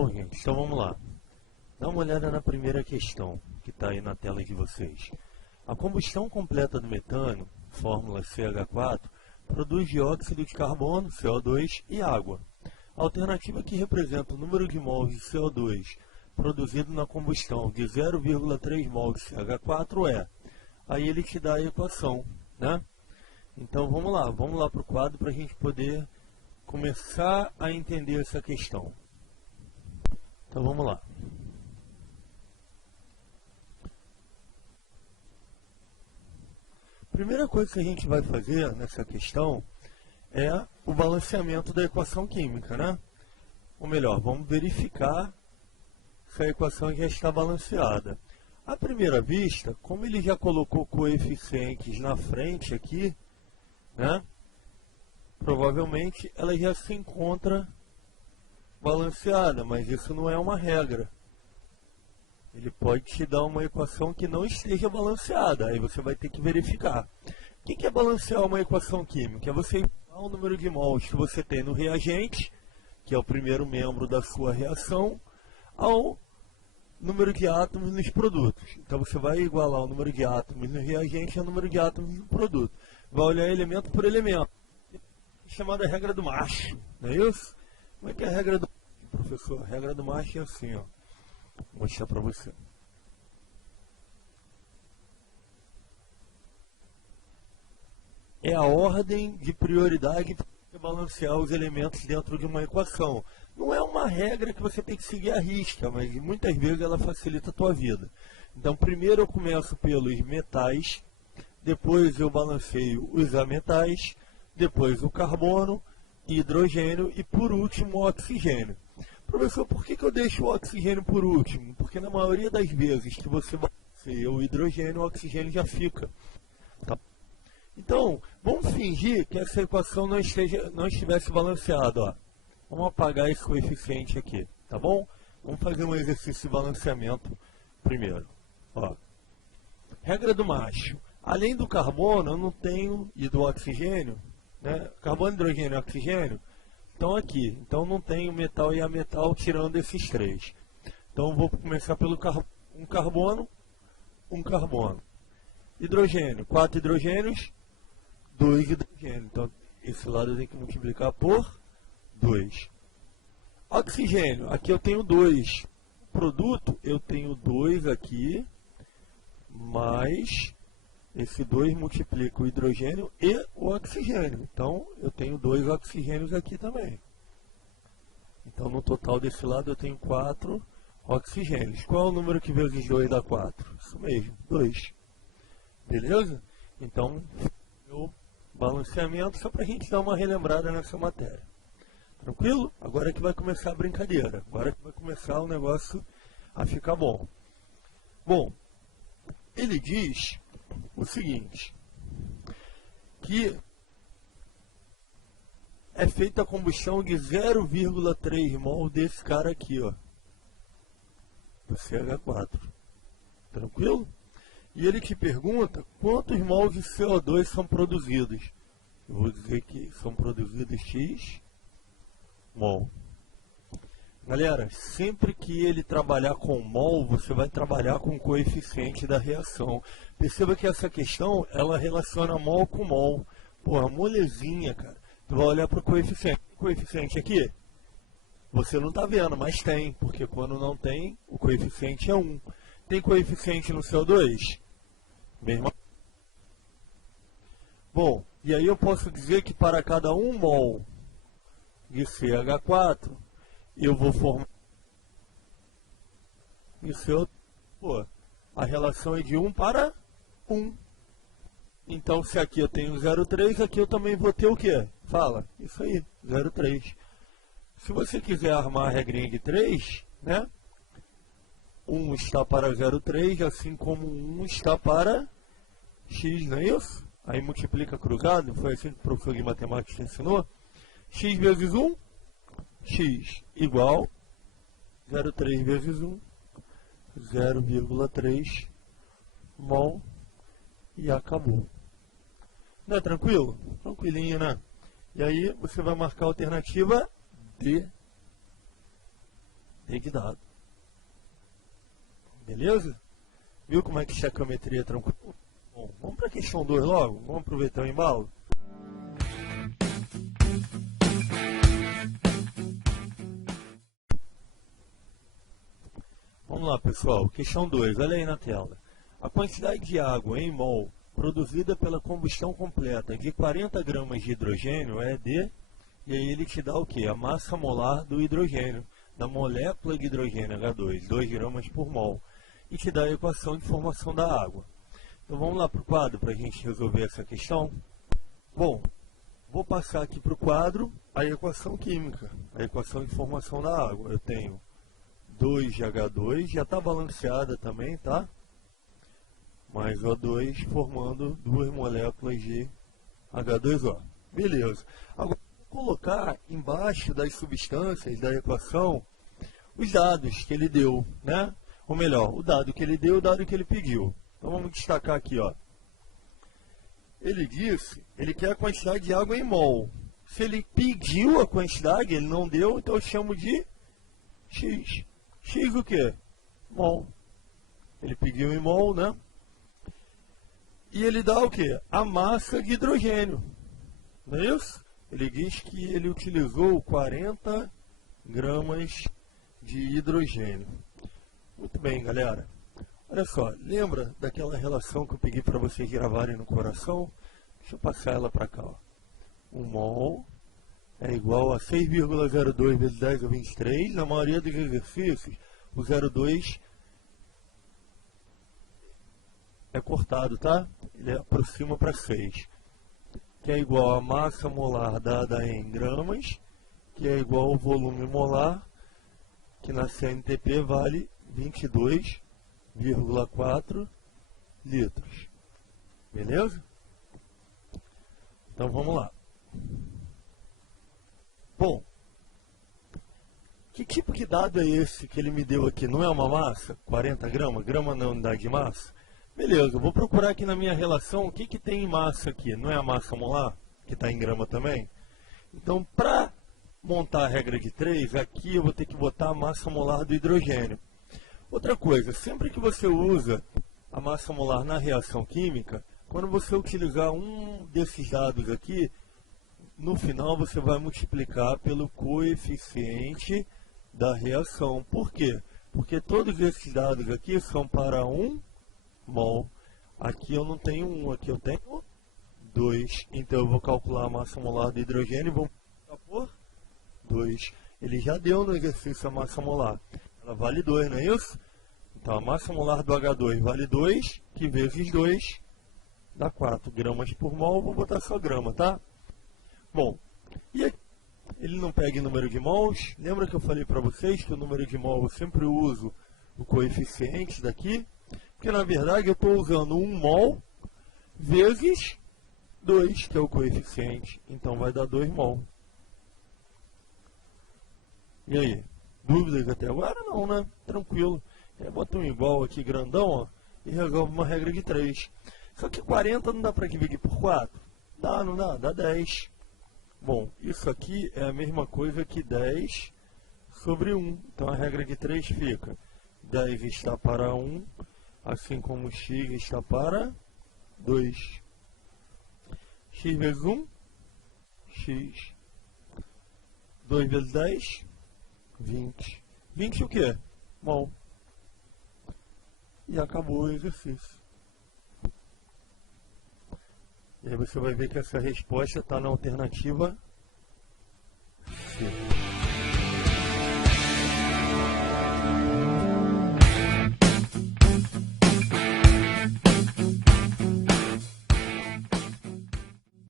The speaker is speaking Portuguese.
Bom, gente, então vamos lá. Dá uma olhada na primeira questão, que está aí na tela de vocês. A combustão completa do metano, fórmula CH4, produz dióxido de carbono, CO2 e água. A alternativa que representa o número de mols de CO2 produzido na combustão de 0,3 mol de CH4 é... Aí ele te dá a equação, né? Então vamos lá para o quadro para a gente poder começar a entender essa questão. Então vamos lá. Primeira coisa que a gente vai fazer nessa questão é o balanceamento da equação química, né? Ou melhor, vamos verificar se a equação já está balanceada. À primeira vista, como ele já colocou coeficientes na frente aqui, né? Provavelmente ela já se encontra balanceada, mas isso não é uma regra. Ele pode te dar uma equação que não esteja balanceada, aí você vai ter que verificar. O que é balancear uma equação química? É você igualar o número de mols que você tem no reagente, que é o primeiro membro da sua reação, ao número de átomos nos produtos. Então você vai igualar o número de átomos no reagente ao número de átomos no produto. Vai olhar elemento por elemento. Chamada regra do macho, não é isso? Como é que é a regra do macho, professor? A regra do macho é assim, ó. Vou mostrar para você. É a ordem de prioridade para balancear os elementos dentro de uma equação. Não é uma regra que você tem que seguir à risca, mas muitas vezes ela facilita a tua vida. Então, primeiro eu começo pelos metais, depois eu balanceio os ametais, depois o carbono, hidrogênio e, por último, o oxigênio. Professor, por que eu deixo o oxigênio por último? Porque na maioria das vezes que você balanceia o hidrogênio, o oxigênio já fica. Tá? Então, vamos fingir que essa equação não estivesse balanceada, ó. Vamos apagar esse coeficiente aqui, tá bom? Vamos fazer um exercício de balanceamento primeiro. Ó. Regra do macho. Além do carbono, eu não tenho, e do oxigênio, né? Carbono, hidrogênio e oxigênio estão aqui. Então não tenho metal e ametal tirando esses três. Então vou começar pelo um carbono. Hidrogênio, 4 hidrogênios, 2 hidrogênios. Então esse lado eu tenho que multiplicar por 2. Oxigênio, aqui eu tenho 2. Produto, eu tenho 2 aqui, mais esse 2 multiplica o hidrogênio e o oxigênio. Então, eu tenho 2 oxigênios aqui também. Então, no total desse lado, eu tenho 4 oxigênios. Qual é o número que vezes 2 dá 4? Isso mesmo, 2. Beleza? Então, o balanceamento só para a gente dar uma relembrada nessa matéria. Tranquilo? Agora é que vai começar a brincadeira. Agora é que vai começar o negócio a ficar bom. Bom, ele diz o seguinte, que é feita a combustão de 0,3 mol desse cara aqui, ó, do CH4. Tranquilo? E ele te pergunta quantos mols de CO2 são produzidos. Eu vou dizer que são produzidos X mol. Galera, sempre que ele trabalhar com mol, você vai trabalhar com o coeficiente da reação. Perceba que essa questão, ela relaciona mol com mol. Porra, molezinha, cara. Tu vai olhar para o coeficiente. O coeficiente aqui, você não está vendo, mas tem. Porque quando não tem, o coeficiente é 1. Tem coeficiente no CO2? Mesmo. Bom, e aí eu posso dizer que para cada 1 mol de CH4, eu vou formar isso. Pô, a relação é de 1 para 1. Então, se aqui eu tenho 0,3, aqui eu também vou ter o quê? Fala, isso aí, 0,3. Se você quiser armar a regrinha de 3, né? 1 está para 0,3, assim como 1 está para x, não é isso? Aí multiplica cruzado, foi assim que o professor de matemática ensinou. X vezes 1, x igual 0,3 vezes 1, 0,3 mol e acabou. Não é tranquilo? Tranquilinho, né? E aí você vai marcar a alternativa D. ter de dado. Beleza? Viu como é que estequiometria é tranquilo? Bom, vamos para a questão 2 logo? Vamos aproveitar o embalo? Vamos lá, pessoal. Questão 2, olha aí na tela. A quantidade de água em mol produzida pela combustão completa de 40 gramas de hidrogênio é de... E aí ele te dá o quê? A massa molar do hidrogênio, da molécula de hidrogênio H2, 2 gramas por mol. E te dá a equação de formação da água. Então vamos lá para o quadro para a gente resolver essa questão. Bom, vou passar aqui para o quadro a equação química, a equação de formação da água. Eu tenho 2 de H2, já está balanceada também, tá? Mais O2 formando 2 moléculas de H2O. Beleza. Agora, vou colocar embaixo das substâncias da equação os dados que ele deu, né? Ou melhor, o dado que ele deu e o dado que ele pediu. Então vamos destacar aqui, ó. Ele disse, ele quer a quantidade de água em mol. Se ele pediu a quantidade, ele não deu, então eu chamo de X. X o quê? Mol. Ele pediu em mol, né? E ele dá o quê? A massa de hidrogênio. Não é isso? Ele diz que ele utilizou 40 gramas de hidrogênio. Muito bem, galera. Olha só, lembra daquela relação que eu pedi para vocês gravarem no coração? Deixa eu passar ela para cá. Ó. 1 mol é igual a 6,02 vezes 10 a 23. Na maioria dos exercícios, o 0,2 é cortado, tá? Ele aproxima para 6. Que é igual a massa molar dada em gramas, que é igual ao volume molar, que na CNTP vale 22,4 litros. Beleza? Então vamos lá. Bom, que tipo de dado é esse que ele me deu aqui? Não é uma massa? 40 gramas? Grama na unidade de massa? Beleza, eu vou procurar aqui na minha relação o que, que tem em massa aqui. Não é a massa molar, que está em grama também? Então, para montar a regra de 3, aqui eu vou ter que botar a massa molar do hidrogênio. Outra coisa, sempre que você usa a massa molar na reação química, quando você utilizar um desses dados aqui, no final você vai multiplicar pelo coeficiente da reação. Por quê? Porque todos esses dados aqui são para 1 mol. Aqui eu não tenho 1, aqui eu tenho 2. Então eu vou calcular a massa molar do hidrogênio e vou multiplicar por 2. Ele já deu no exercício a massa molar. Ela vale 2, não é isso? Então a massa molar do H2 vale 2, que vezes 2 dá 4 gramas por mol. Vou botar só grama, tá? Bom, e aqui, ele não pega em número de mols. Lembra que eu falei para vocês que o número de mol eu sempre uso o coeficiente daqui? Porque na verdade eu estou usando 1 mol vezes 2, que é o coeficiente. Então vai dar 2 mol. E aí? Dúvidas até agora? Não, né? Tranquilo. Bota um igual aqui grandão, ó, e resolve uma regra de 3. Só que 40 não dá para dividir por 4? Dá, não dá? Dá 10. Bom, isso aqui é a mesma coisa que 10 sobre 1. Então a regra de 3 fica 10 está para 1, assim como x está para 2. X vezes 1, x. 2 vezes 10, 20. 20 o quê? Mol. E acabou o exercício. E aí você vai ver que essa resposta está na alternativa